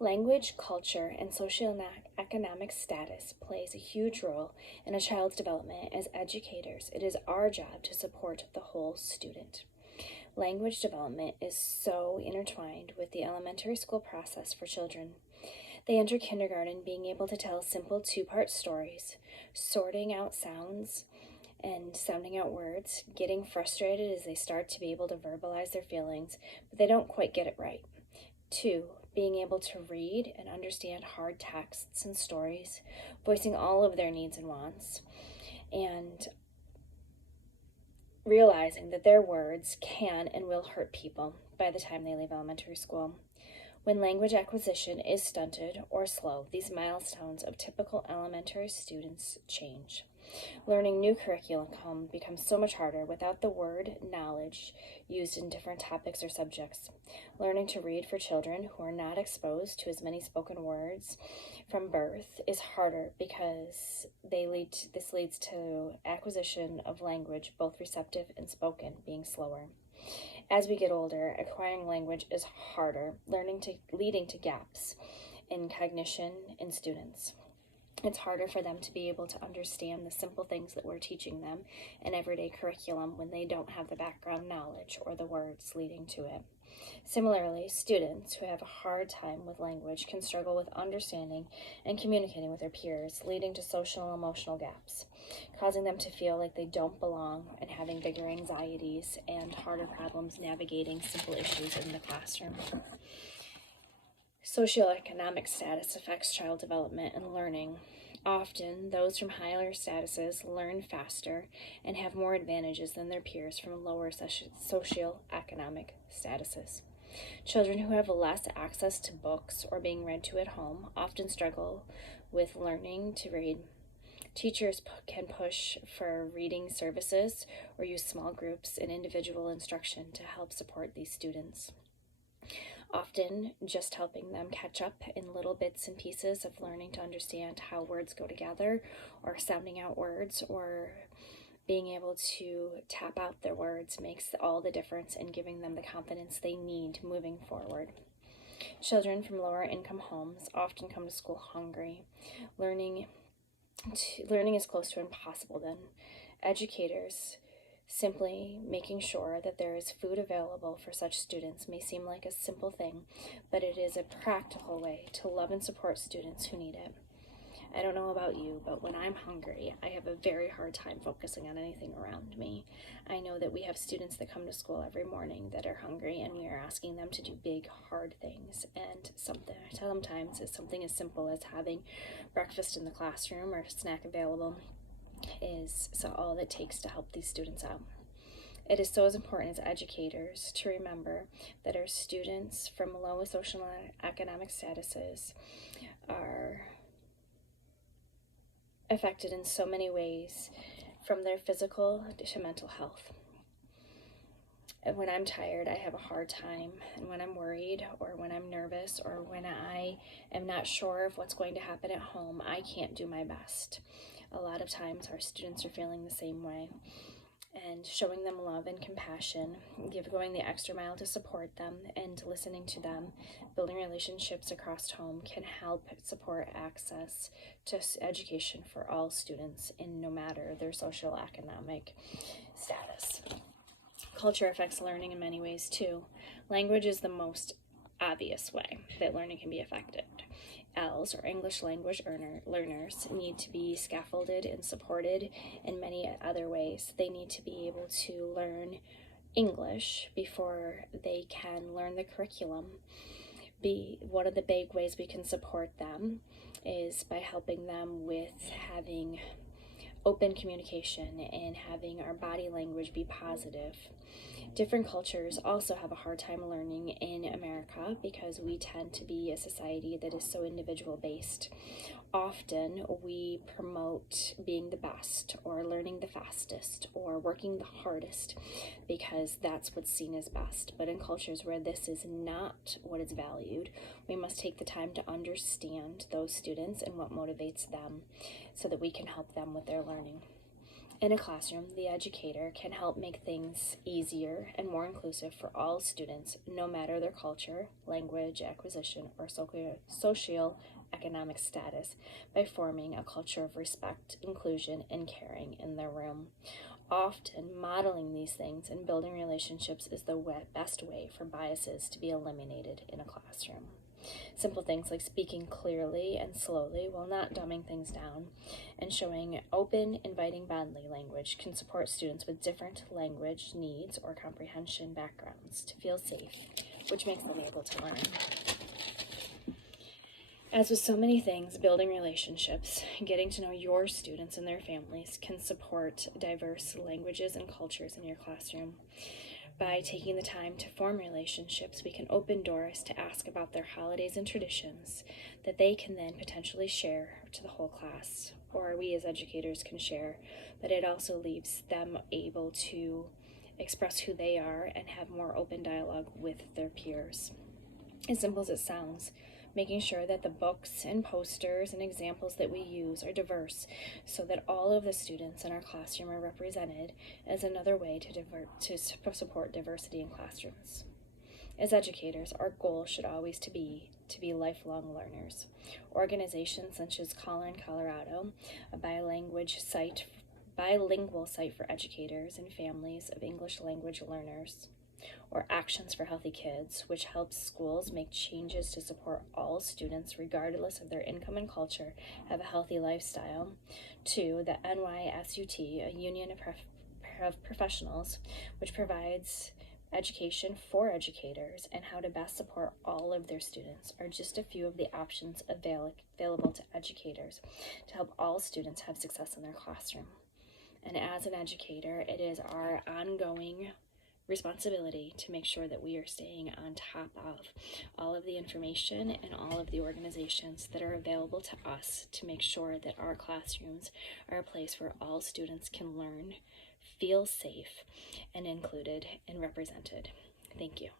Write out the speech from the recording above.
Language, culture, and socioeconomic status plays a huge role in a child's development. As educators, it is our job to support the whole student. Language development is so intertwined with the elementary school process for children. They enter kindergarten being able to tell simple two-part stories, sorting out sounds and sounding out words, getting frustrated as they start to be able to verbalize their feelings, but they don't quite get it right. 2, being able to read and understand hard texts and stories, voicing all of their needs and wants, and realizing that their words can and will hurt people by the time they leave elementary school. When language acquisition is stunted or slow, these milestones of typical elementary students change. Learning new curriculum becomes so much harder without the word knowledge used in different topics or subjects. Learning to read for children who are not exposed to as many spoken words from birth is harder because this leads to acquisition of language, both receptive and spoken, being slower. As we get older, acquiring language is harder, leading to gaps in cognition in students. It's harder for them to be able to understand the simple things that we're teaching them in everyday curriculum when they don't have the background knowledge or the words leading to it. Similarly, students who have a hard time with language can struggle with understanding and communicating with their peers, leading to social and emotional gaps, causing them to feel like they don't belong and having bigger anxieties and harder problems navigating simple issues in the classroom. Socioeconomic status affects child development and learning. Often, those from higher statuses learn faster and have more advantages than their peers from lower socioeconomic statuses. Children who have less access to books or being read to at home often struggle with learning to read. Teachers can push for reading services or use small groups and individual instruction to help support these students. Often just helping them catch up in little bits and pieces of learning to understand how words go together, or sounding out words, or being able to tap out their words makes all the difference in giving them the confidence they need moving forward. Children from lower income homes often come to school hungry. Learning is close to impossible then. Educators simply making sure that there is food available for such students may seem like a simple thing, but it is a practical way to love and support students who need it. I don't know about you, but when I'm hungry, I have a very hard time focusing on anything around me. I know that we have students that come to school every morning that are hungry, and we are asking them to do big, hard things. And sometimes it's something as simple as having breakfast in the classroom or a snack available is all it takes to help these students out. It is so important as educators to remember that our students from low social and economic statuses are affected in so many ways, from their physical to mental health. And when I'm tired, I have a hard time, and when I'm worried or when I'm nervous or when I am not sure of what's going to happen at home, I can't do my best. A lot of times our students are feeling the same way, and showing them love and compassion, going the extra mile to support them and listening to them, building relationships across home can help support access to education for all students in no matter their social economic status. Culture affects learning in many ways too. Language is the most obvious way that learning can be affected. ELLs, or English language learners, need to be scaffolded and supported in many other ways. They need to be able to learn English before they can learn the curriculum. One of the big ways we can support them is by helping them with having open communication and having our body language be positive. Different cultures also have a hard time learning in America because we tend to be a society that is so individual based. Often we promote being the best or learning the fastest or working the hardest because that's what's seen as best. But in cultures where this is not what is valued, we must take the time to understand those students and what motivates them so that we can help them with their learning. In a classroom, the educator can help make things easier and more inclusive for all students, no matter their culture, language acquisition, or socioeconomic status, by forming a culture of respect, inclusion, and caring in their room. Often, modeling these things and building relationships is the best way for biases to be eliminated in a classroom. Simple things like speaking clearly and slowly while not dumbing things down, and showing open, inviting body language can support students with different language needs or comprehension backgrounds to feel safe, which makes them able to learn. As with so many things, building relationships, getting to know your students and their families can support diverse languages and cultures in your classroom. By taking the time to form relationships, we can open doors to ask about their holidays and traditions that they can then potentially share to the whole class, or we as educators can share, but it also leaves them able to express who they are and have more open dialogue with their peers. As simple as it sounds, making sure that the books and posters and examples that we use are diverse so that all of the students in our classroom are represented is another way to support diversity in classrooms. As educators, our goal should always be lifelong learners. Organizations such as Color in Colorado, a bilingual site for educators and families of English language learners, or Actions for Healthy Kids, which helps schools make changes to support all students, regardless of their income and culture, have a healthy lifestyle. 2, the NYSUT, a union of professionals, which provides education for educators and how to best support all of their students, are just a few of the options available to educators to help all students have success in their classroom. And as an educator, it is our ongoing responsibility to make sure that we are staying on top of all of the information and all of the organizations that are available to us to make sure that our classrooms are a place where all students can learn, feel safe, and included and represented. Thank you.